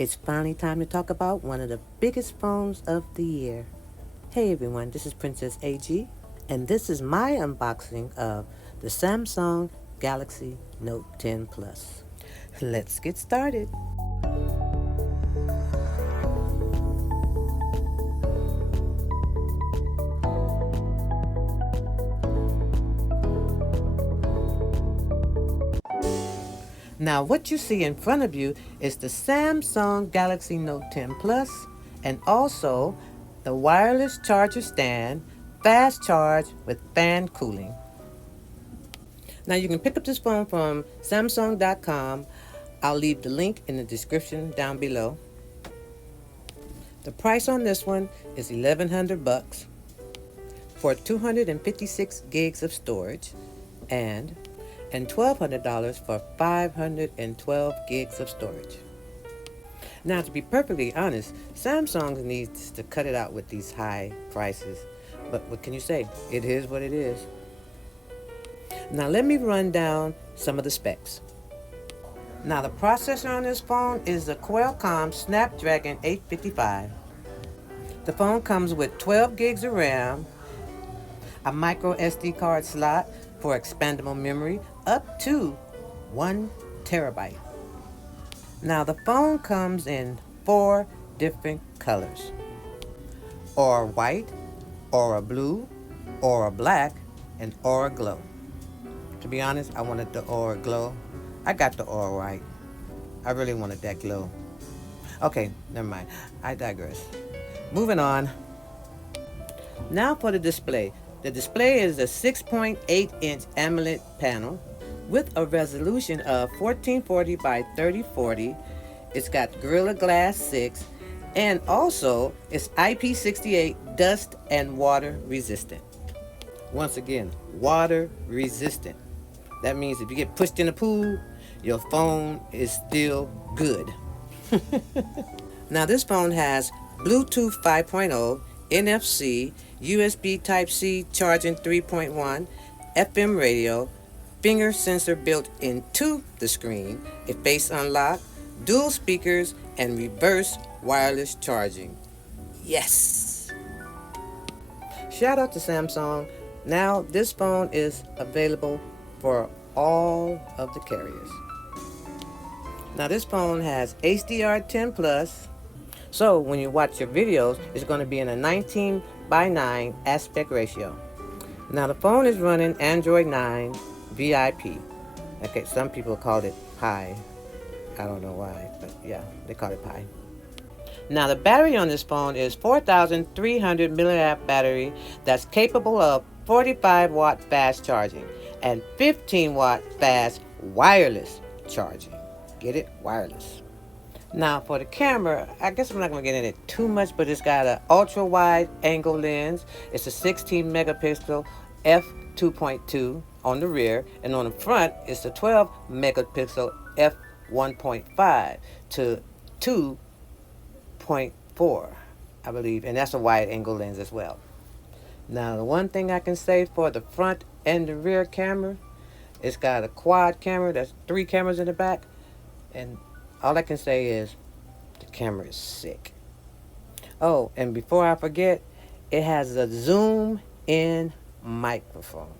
It's finally time to talk about one of the biggest phones of the year. Hey everyone, this is Princess AG, and this is my unboxing of the Samsung Galaxy Note 10 Plus. Let's get started. Now what you see in front of you is the Samsung Galaxy Note 10 Plus and also the wireless charger stand, fast charge with fan cooling. Now you can pick up this phone from Samsung.com. I'll leave the link in the description down below. The price on this one is $1,100 for 256 gigs of storage and $1,200 for 512 gigs of storage. Now, to be perfectly honest, Samsung needs to cut it out with these high prices. But what can you say? It is what it is. Now, let me run down some of the specs. Now, the processor on this phone is the Qualcomm Snapdragon 855. The phone comes with 12 gigs of RAM, a micro SD card slot for expandable memory up to 1 terabyte. Now the phone comes in 4 different colors: Aura White, Aura Blue, Aura Black, and Aura Glow. To be honest, I wanted the Aura Glow. I got the Aura White. I really wanted that glow. Okay, never mind. I digress. Moving on. Now for the display. The display is a 6.8-inch AMOLED panel with a resolution of 1440 by 3040. It's got Gorilla Glass 6 and also it's IP68 dust and water resistant. Once again, water resistant. That means if you get pushed in a pool, your phone is still good. Now this phone has Bluetooth 5.0, NFC, USB Type-C charging 3.1, FM radio, finger sensor built into the screen, a face unlock, dual speakers, and reverse wireless charging. Yes! Shout out to Samsung. Now this phone is available for all of the carriers. Now this phone has HDR10 Plus. So when you watch your videos, it's going to be in a 19:9 aspect ratio. Now the phone is running Android 9 VIP. Okay, some people call it Pie. I don't know why, but yeah, they call it Pie. Now the battery on this phone is 4,300 milliamp battery that's capable of 45 watt fast charging and 15 watt fast wireless charging. Get it? Wireless. Now for the camera, I guess I'm not going to get in it too much, but it's got an ultra wide angle lens. It's a 16 megapixel f2.2 on the rear, and on the front it's a 12 megapixel f1.5 to 2.4, I believe, and that's a wide angle lens as well. Now the one thing I can say for the front and the rear camera, it's got a quad camera. That's 3 cameras in the back, and all I can say is the camera is sick. Oh, and before I forget, it has a zoom in microphone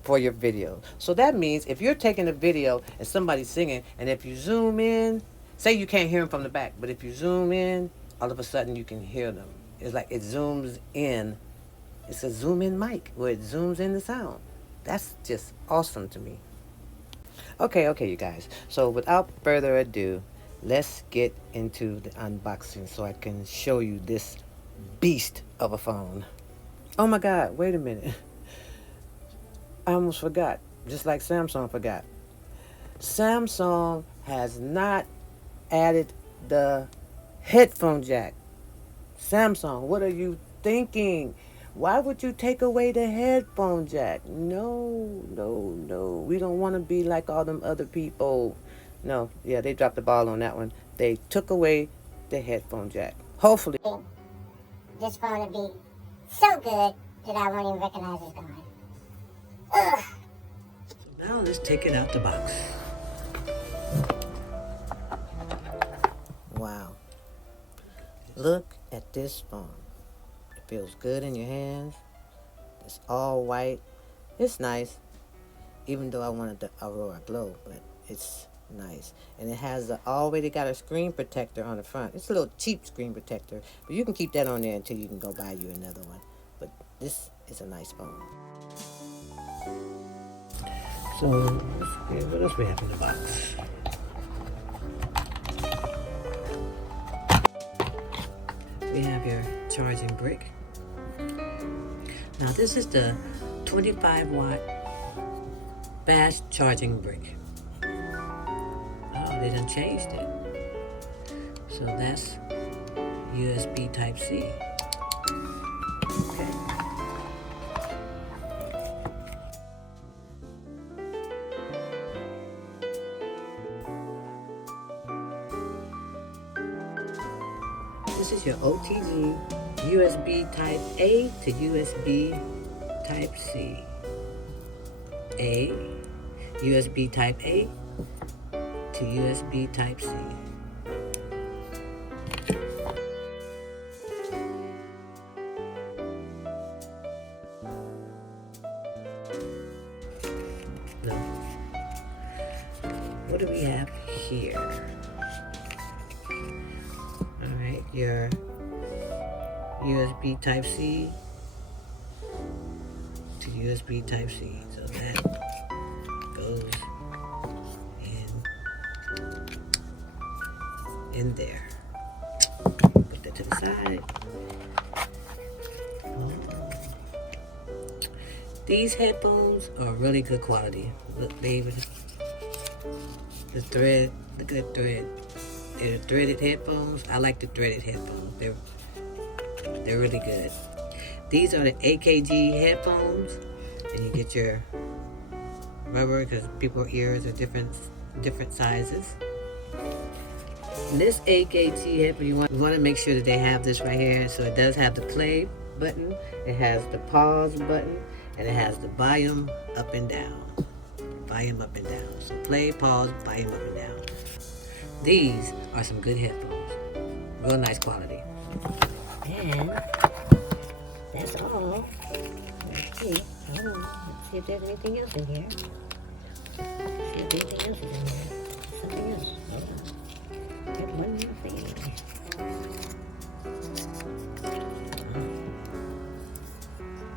for your video. So that means if you're taking a video and somebody's singing, and if you zoom in, say you can't hear them from the back, but if you zoom in, all of a sudden you can hear them. It's like it zooms in. It's a zoom in mic where it zooms in the sound. That's just awesome to me. Okay, you guys. So without further ado, let's get into the unboxing so I can show you this beast of a phone. Oh my God, wait a minute. I almost forgot, just like Samsung forgot. Samsung has not added the headphone jack. Samsung, what are you thinking? Why would you take away the headphone jack? No. We don't want to be like all them other people. No, yeah, they dropped the ball on that one. They took away the headphone jack. Hopefully this phone would be so good that I won't even recognize it's gone. Ugh. Now let's take it out the box. Wow. Look at this phone. It feels good in your hands. It's all white. It's nice, even though I wanted the Aurora Glow, but it's nice. And it has already got a screen protector on the front. It's a little cheap screen protector, but you can keep that on there until you can go buy you another one. But this is a nice phone. So, let's see, what else we have in the box? We have your charging brick. Now this is the 25-watt fast charging brick. Oh, they done changed it. So that's USB Type-C. Okay. This is your OTG USB Type A to USB Type C. USB Type A to USB Type C. Now, what do we have here? Alright, your USB Type-C to USB Type-C. So that goes in there. Put that to the side. Oh. These headphones are really good quality. Look, David. The thread, look at the thread. They're threaded headphones. I like the threaded headphones. They're really good. These are the AKG headphones, and you get your rubber because people's ears are different sizes. And this AKG headphone, you want to make sure that they have this right here. So it does have the play button, it has the pause button, and it has the volume up and down. Volume up and down. So play, pause, volume up and down. These are some good headphones. Real nice quality. And that's all. Let's see. Let's see if there's anything else in here. Let's see if anything else is in here. Something else. Hold on. There's one more thing.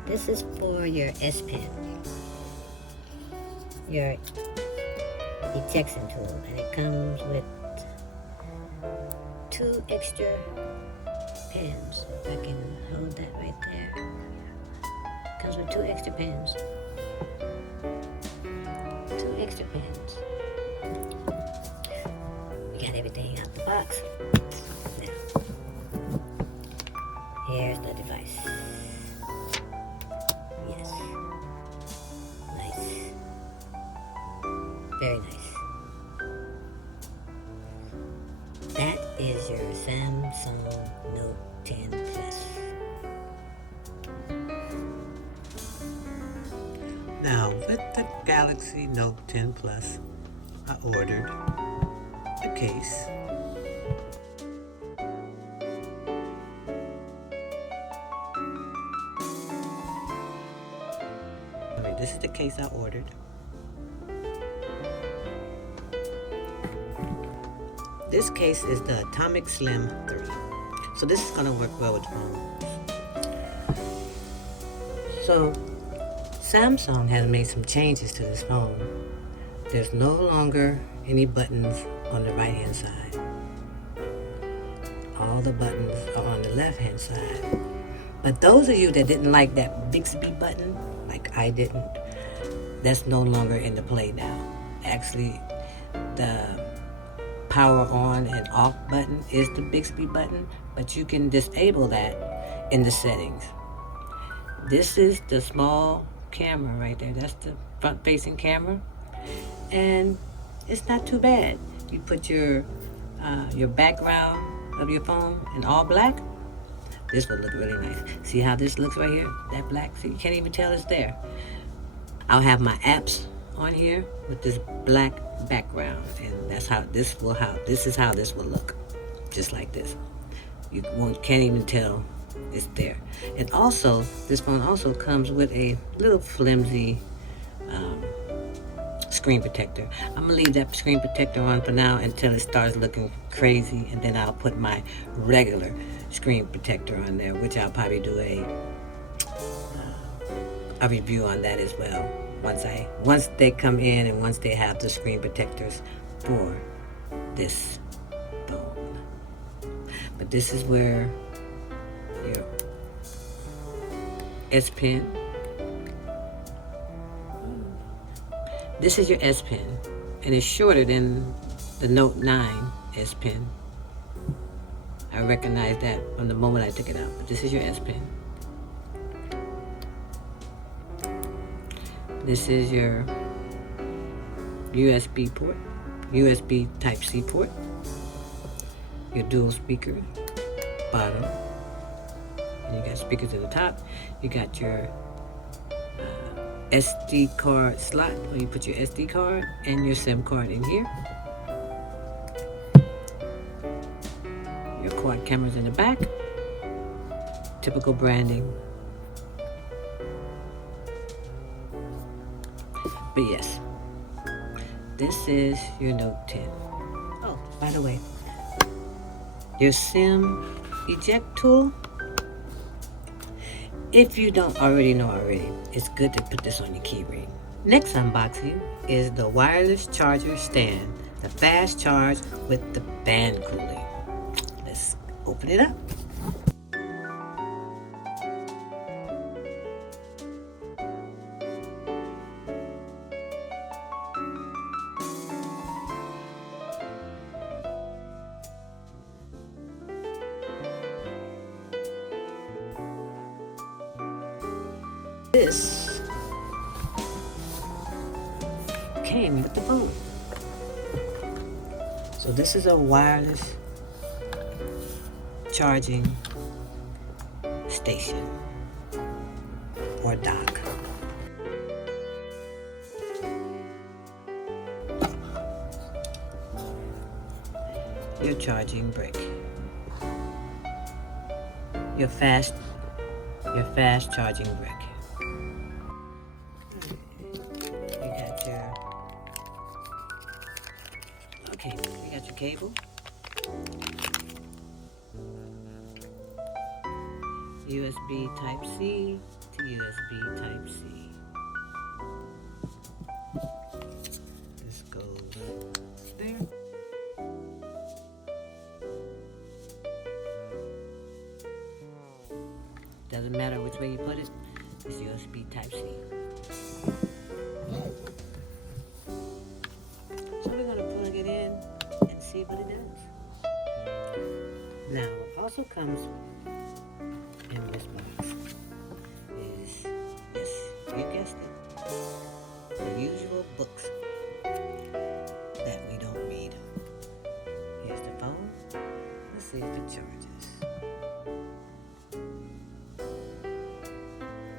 This is for your S Pen. Your ejection tool. And it comes with 2 extra pens. If I can hold that right there. Comes with 2 extra pens. 2 extra pens. We got everything out the box. Now, here's the device. Yes. Nice. Very nice. That is your Samsung Note 10 Plus. Now, with the Galaxy Note 10 Plus, I ordered a case. Alright, this is the case I ordered. This case is the Atomic Slim 3. So this is going to work well with the phone. So Samsung has made some changes to this phone. There's no longer any buttons on the right hand side. All the buttons are on the left hand side. But those of you that didn't like that Bixby button, like I didn't, that's no longer in the play now. Actually, the power on and off button is the Bixby button, but you can disable that in the settings. This is the small camera right there. That's the front facing camera, and it's not too bad. You put your background of your phone in all black. This will look really nice. See how this looks right here? That black, see, you can't even tell it's there. I'll have my apps on here with this black background, and this is how this will look. just like this. You can't even tell it's there. And also, this phone also comes with a little flimsy screen protector. I'm gonna leave that screen protector on for now until it starts looking crazy, and then I'll put my regular screen protector on there, which I'll probably do a review on that as well once they come in and once they have the screen protectors for this phone. But this is where your S Pen. This is your S Pen, and it's shorter than the Note 9 S Pen. I recognized that from the moment I took it out. But this is your S Pen. This is your USB port, USB Type-C port. Your dual speaker, bottom. And you got speakers at the top. You got your SD card slot where you put your SD card and your SIM card in here. Your quad cameras in the back. Typical branding. But yes, this is your Note 10. Oh, by the way, your SIM eject tool. If you don't already know already, it's good to put this on your keyring. Next unboxing is the wireless charger stand, the fast charge with the band cooling. Let's open it up. This came with the phone. So this is a wireless charging station or dock. Your charging brick. Your fast charging brick. You got your cable. USB Type-C to USB Type-C. This goes there. Doesn't matter which way you put it, it's USB Type-C. So we're going to plug it in and see what it does. Now, what also comes in this box is, yes, you guessed it, the usual books that we don't read. Here's the phone. Let's see if it charges.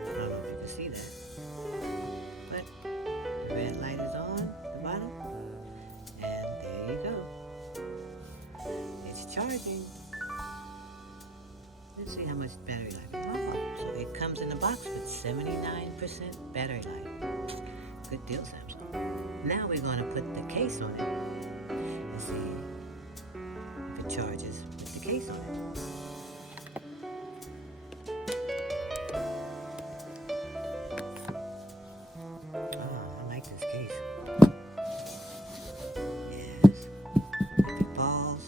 I don't know if you can see that, but the red light is on the bottom, and there you go. It's charging. Let's see how much battery life. Oh, so it comes in the box with 79% battery life. Good deal, Samsung. Now we're going to put the case on it and see if it charges with the case on it. Oh, I like this case. Yes. If it falls,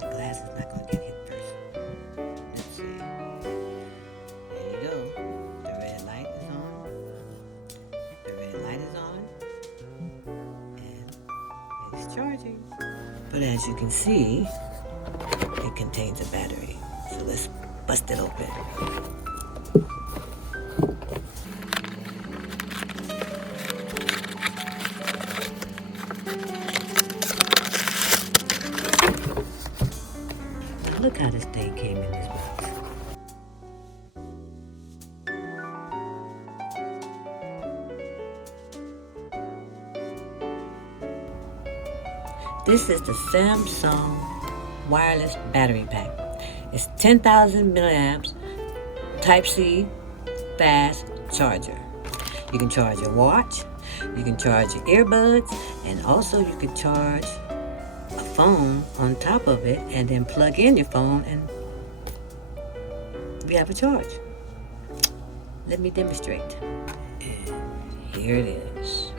the glass is not going to get hit first. Let's see. There you go. The red light is on. The red light is on. And it's charging. But as you can see, it contains a battery. So let's bust it open. Look how this thing came in this box. This is the Samsung wireless battery pack. It's 10,000 milliamps, Type-C, fast charger. You can charge your watch, you can charge your earbuds, and also you can charge a phone on top of it and then plug in your phone and you have a charge. Let me demonstrate. Here it is.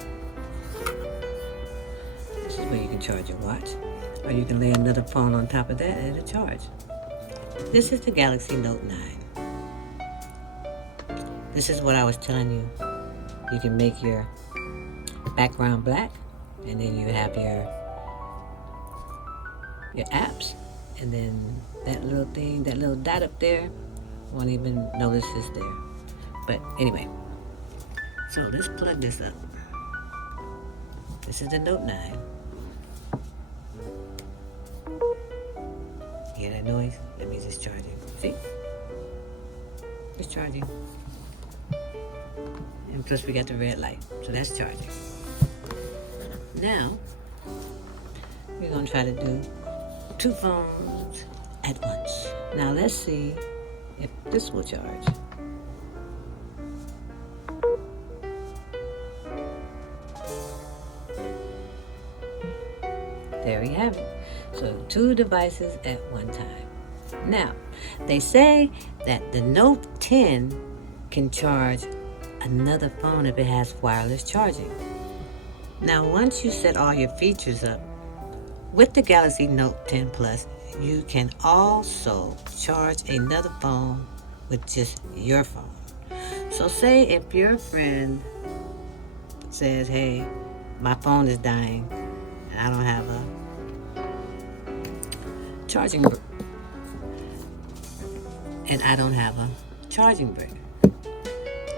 This is where you can charge your watch, or you can lay another phone on top of that and it'll charge. This is the Galaxy Note 9. This is what I was telling you. You can make your background black, and then you have your apps, and then that little thing, that little dot up there, won't even notice it's there. But anyway, so let's plug this up. This is the Note 9. Hear that noise? That means it's charging. See? It's charging. And plus we got the red light, so that's charging. Now, we're gonna try to do 2 phones at once. Now let's see if this will charge. There we have it. So 2 devices at one time. Now, they say that the Note 10 can charge another phone if it has wireless charging. Now, once you set all your features up, with the Galaxy Note 10 Plus, you can also charge another phone with just your phone. So say if your friend says, hey, my phone is dying and I don't have a charging brick, and I don't have a charging brick.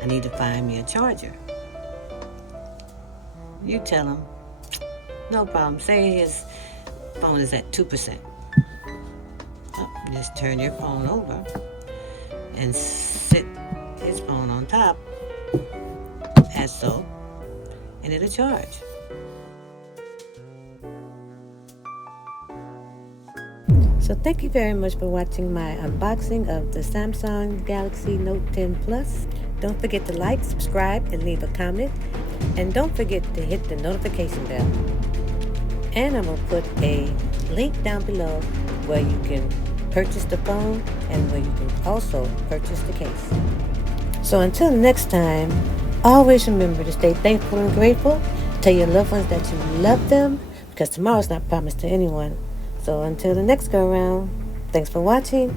I need to find me a charger. You tell him, no problem. Say his phone is at 2%. Just turn your phone over and sit his phone on top, as so, and it'll charge. So thank you very much for watching my unboxing of the Samsung Galaxy Note 10 Plus. Don't forget to like, subscribe, and leave a comment. And don't forget to hit the notification bell. And I'm going to put a link down below where you can purchase the phone and where you can also purchase the case. So until next time, always remember to stay thankful and grateful. Tell your loved ones that you love them, because tomorrow's not promised to anyone. So until the next go around, thanks for watching.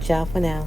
Ciao for now.